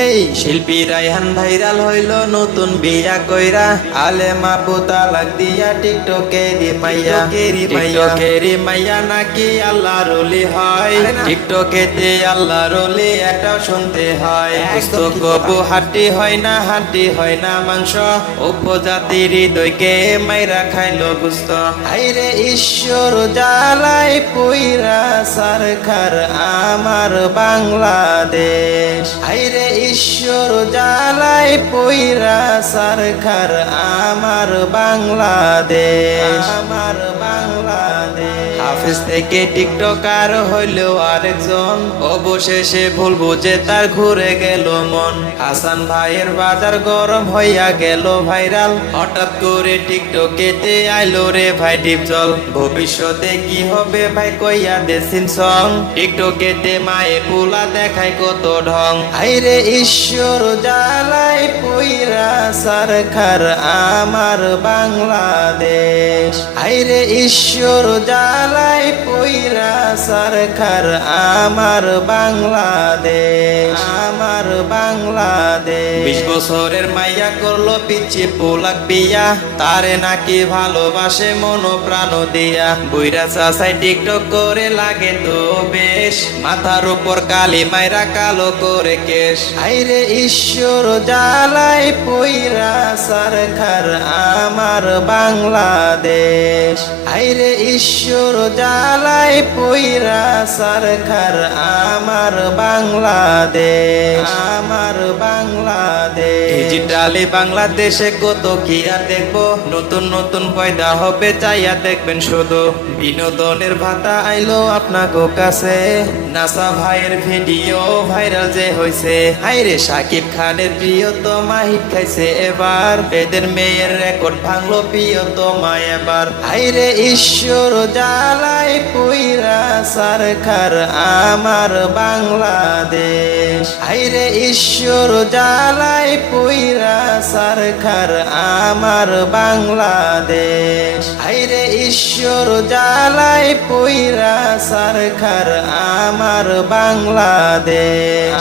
হেই শিল্পী রায়হান ভাইরাল হইল নতুন বিয়া কইরা, আলেমা পুতালাক দিয়া টিকটকেরি মাইয়া নাকি আল্লাহর ওলি হয়। টিকটকেতে আল্লাহর ওলি এটাও শুনতে হয়। গুস্ত কবু হাড্ডি হয় না মাংস, উপজাতির হৃদয়কে মাইরা খাইল গুস্ত। হাইরে ঈশ্বর জ্বালাই পুইরা সরকার আমার বাংলাদেশ। হাইরে ঈশ্বর জ্বালাই পুইরা সরকার আমার বাংলাদেশ। হাফেজ থেকে টিকটকার হইল আরেকজন, অবশেষে ভুল বুঝে তার ঘুরে গেল মন। হাসান ভাইয়ের বাজার গরম হইয়া গেল ভাইরাল, হঠাৎ করে টিকটকেতে আইলো রে ভাই ডিপজল। ভবিষ্যতে কি হবে ভাই কইয়া দেশিন সং, টিকটকেতে মায়ে পোলা দেখায় কত ঢং। আইরে ঈশ্বর জ্বালাই পুইরা সরকার আমার বাংলাদেশ। আইরে ঈশ্বর জ্বালাই পুইরা সরকার আমার বাংলাদেশ। 20 বছরের মাইয়া করলো পিচ্ছি পোলাক বিয়া, তারে নাকি ভালোবাসে মন প্রাণ দিয়া। বুইরা চাচাই টিকটক করে লাগে তো বেশ, মাথার উপর কালি মাইরা কালো করে কেশ। আইরে ঈশ্বর জ্বালাই পুইরা সরকার আমার বাংলাদেশ। আইরে ঈশ্বর জ্বালাই পুইরা সরকার আমার বাংলাদেশ। ডিজিটালি বাংলাদেশে কত কি আর দেখবো, নতুন নতুন পয়দা হবে চাইয়া দেখবেন শুধু। বিনোদনের ভাতা আইলো আপনাকে কাছে, নাসা ভাইয়ের ভিডিও ভাইরাল যে হইছে। হাইরে সাকিব খানের প্রিয়তমা হিট খাইছে এবার, এদের মেয়ের রেকর্ড ভাঙলো প্রিয়তমা এবার। হাইরে ঈশ্বর জ্বালাই পুইরা সরকার আমার বাংলাদেশ। হাইরে ঈশ্বর জ্বালাই পুইরা সরকার আমার বাংলাদেশ। হাইরে ঈশ্বর জ্বালাই পুইরা সরকার আমার বাংলাদেশ।